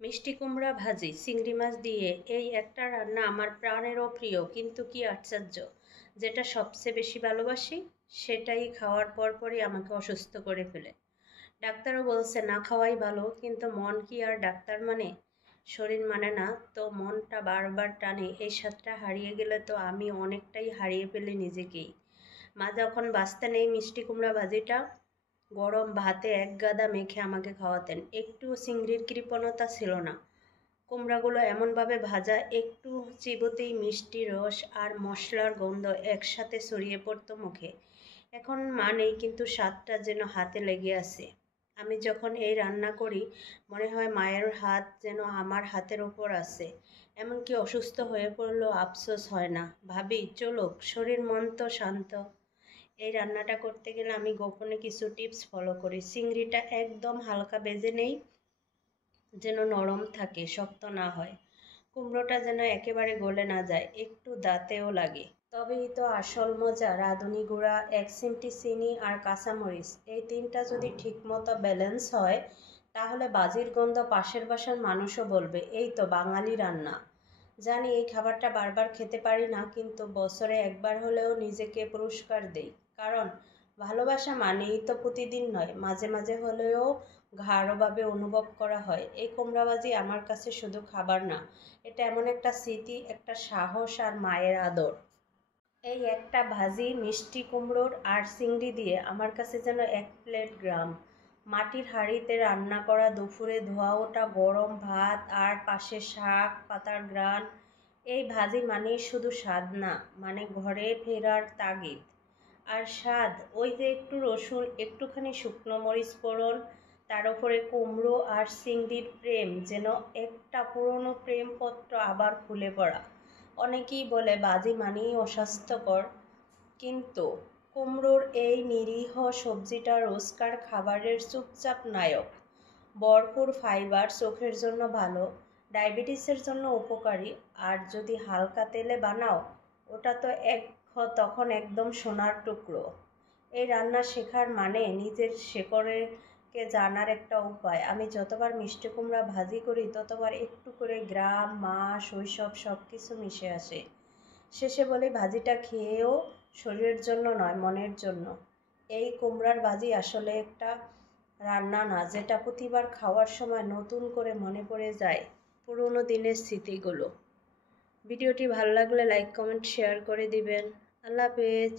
মিষ্টি কুমড়া ভাজি চিংড়ি মাছ দিয়ে এই একটা রান্না আমার প্রাণেরও প্রিয়, কিন্তু কি আশ্চর্য, যেটা সবচেয়ে বেশি ভালোবাসি সেটাই খাওয়ার পরপরই আমাকে অসুস্থ করে ফেলে। ডাক্তারও বলছে না খাওয়াই ভালো, কিন্তু মন কি আর ডাক্তার মানে? শরীর মানে না তো মনটা বারবার টানে, এই স্বাদটা হারিয়ে গেলে তো আমি অনেকটাই হারিয়ে ফেলি নিজেকেই। মা যখন বাঁচতে নেই মিষ্টি কুমড়া ভাজিটা গরম ভাতে একগাদা মেখে আমাকে খাওয়াতেন, একটুও চিংড়ির কৃপণতা ছিল না। কুমড়াগুলো এমনভাবে ভাজা, একটু চিবোতেই মিষ্টি রস আর মশলার গন্ধ একসাথে ছড়িয়ে পড়তো মুখে। এখন মা নেই, কিন্তু স্বাদটা যেন হাতে লেগে আছে। আমি যখন এই রান্না করি মনে হয় মায়ের হাত যেন আমার হাতের ওপর আছে। এমনকি অসুস্থ হয়ে পড়লেও আফসোস হয় না, ভাবি চলুক, শরীর মন তো শান্ত। এই রান্নাটা করতে গেলে আমি গোপনে কিছু টিপস ফলো করি। চিংড়িটা একদম হালকা ভেজে নেই, যেন নরম থাকে, শক্ত না হয়। কুমড়োটা যেন একেবারে গলে না যায়, একটু দাঁতেও লাগে। তবেই তো আসল মজা। রাঁধুনি গুঁড়া, 1 চিমটি চিনি আর কাঁচামরিচ, এই তিনটা যদি ঠিকমতো ব্যালেন্স হয় তাহলে বাজির গন্ধ পাশের বাসার মানুষও বলবে এই তো বাঙালি রান্না। জানি এই খাবারটা বারবার খেতে পারি না, কিন্তু বছরে একবার হলেও নিজেকে পুরস্কার দেই। কারণ ভালোবাসা মানেই তো প্রতিদিন নয়, মাঝে মাঝে হলেও গাঢ়ভাবে অনুভব করা হয়। এই কুমড়াবাজি আমার কাছে শুধু খাবার না, এটা এমন একটা স্মৃতি, একটা সাহস আর মায়ের আদর। এই একটা ভাজি মিষ্টি কুমড়োর আর চিংড়ি দিয়ে আমার কাছে যেন 1 প্লেট গ্রাম। মাটির হাঁড়িতে রান্না করা, দুপুরে ধোয়া ওঠা গরম ভাত আর পাশে শাক পাতার ঘ্রাণ। এই ভাজি মানেই শুধু স্বাদ না, মানে ঘরে ফেরার তাগিদ। আর স্বাদ ওই যে একটু রসুন, একটুখানি শুকনো মরিচ ফোড়ন, তার উপরে কুমড়ো আর চিংড়ির প্রেম, যেন একটা পুরনো প্রেমপত্র আবার খুলে পড়া। অনেকেই বলে বাজি মানেই অস্বাস্থ্যকর, কিন্তু কুমড়োর এই নিরীহ সবজিটা রোজকার খাবারের চুপচাপ নায়ক। ভরপুর ফাইবার, চোখের জন্য ভালো, ডায়াবেটিসের জন্য উপকারী। আর যদি হালকা তেলে বানাও ওটা তো তখন একদম সোনার টুকরো। এই রান্না শেখার মানে নিজের শেকড়কে জানার একটা উপায়। আমি যতবার মিষ্টি কুমড়া ভাজি করি ততবার একটু করে গ্রাম, মা, শৈশব সব কিছু মিশে আসে। শেষে বলি ভাজিটা খেয়েও শরীরের জন্য নয়, মনের জন্য। এই কুমড়ার ভাজি আসলে একটা রান্না না, যেটা প্রতিবার খাওয়ার সময় নতুন করে মনে পড়ে যায় পুরোনো দিনের স্মৃতিগুলো। ভিডিওটি ভালো লাগলে লাইক কমেন্ট শেয়ার করে দিবেন। আল্লাহ হাফেজ।